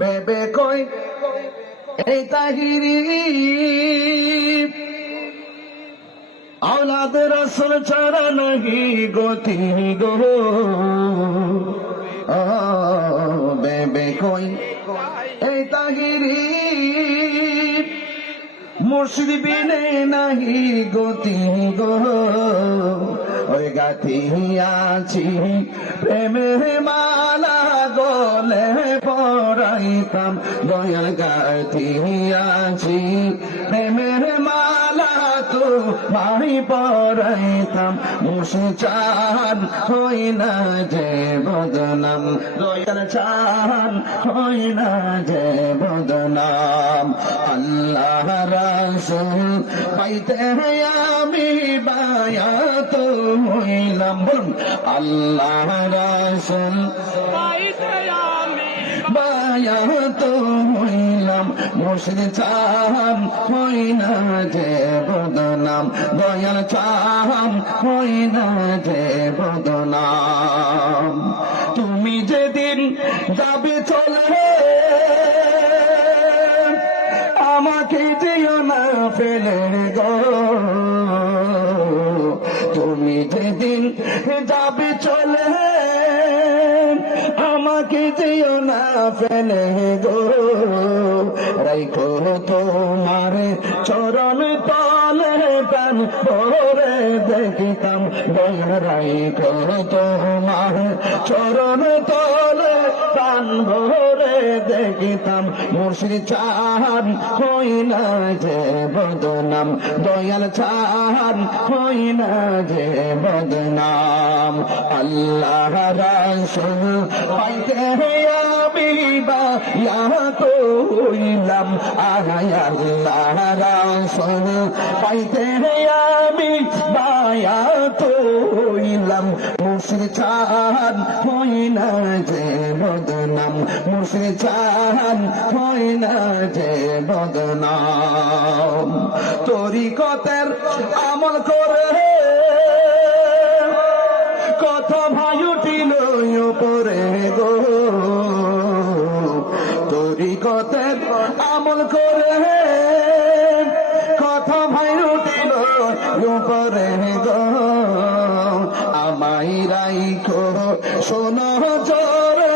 বেবে কই এই তাহিরি औलाद रसूल ছাড়া নাহি গতি গো বেবে কই এই তাহিরি মুর্শিদ বিনে নাহি গতি গো ওই গাথি আছি প্রেমের মালা গলে পরাইতাম দয়াল গাথি আছি প্রেমের মালা তো ভাই পরাইতাম মুসে চান হই না যে বদনাম দয়াল চান হই না যে বদনাম আল্লাহ রাসূল পাইতে আমি বায়াত হইলাম বলুন আল্লাহ রাসূল পাইতে আমি বায়াত হইলাম মুর্শিদ চান হই না যে বদনাম দয়াল চান হই না যে বদনাম তুমি যেদিন যাবে চলে আমাকে যেও না ফেলে গো তুমি যেদিন যাবে চলে আমাকে যেও না ফেলে গো রাইখো তোমার চরণ তলে প্রাণ ভরে দেখিতাম দয়া রাইখো তোমার চরণ তলে প্রাণ ভরে দেখিতাম মুর্শিদ চান হই না যে বদনাম দয়াল চান হই না যে বদনাম আল্লাহ রাসূল পাইতে আমি বায়াত হইলাম আয় আল্লাহ রাসূল পাইতে আমি বায়াত হইলাম মুর্শিদ চান হই না যে বদনাম মুর্শিদ চান হই না যে বদনাম তরিকতের আমল করে কথা ভাই উঠিল উপরে গো তরিকতের আমল করে কথা ভাই উঠিল উপরে গো আমায় রাইখো শোনো জোরে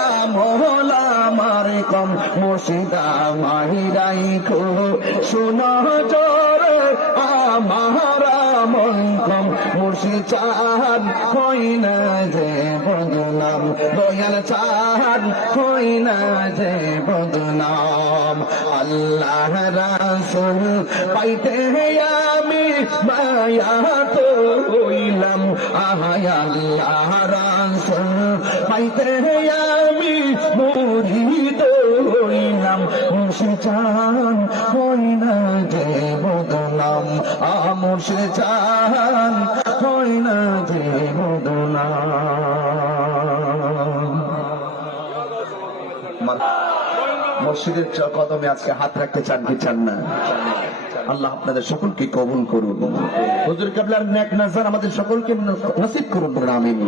আমল আমার কম মুর্শিদ আমায় রাইখো শোনো জোরে আমার আমল কম মুর্শিদ চান হই না যে বদনাম দয়াল চান হই না যে বদনাম আল্লাহ রাসূল পাইতে আমি বায়াত হইলাম আয় আল্লাহ রাসূল পাইতে আমি মুরিদ হইলাম মুর্শিদ চান হই না যে বদনাম মুর্শিদ চান হই না যে বদনাম মুর্শিদের কদমে আজকে হাত রাখতে চান কি চান না আল্লাহ আপনাদের সকলকে কবুল করুন হুজুর কিবলার নেক নজর আমাদের সকলকে নসিব করুন আমিন।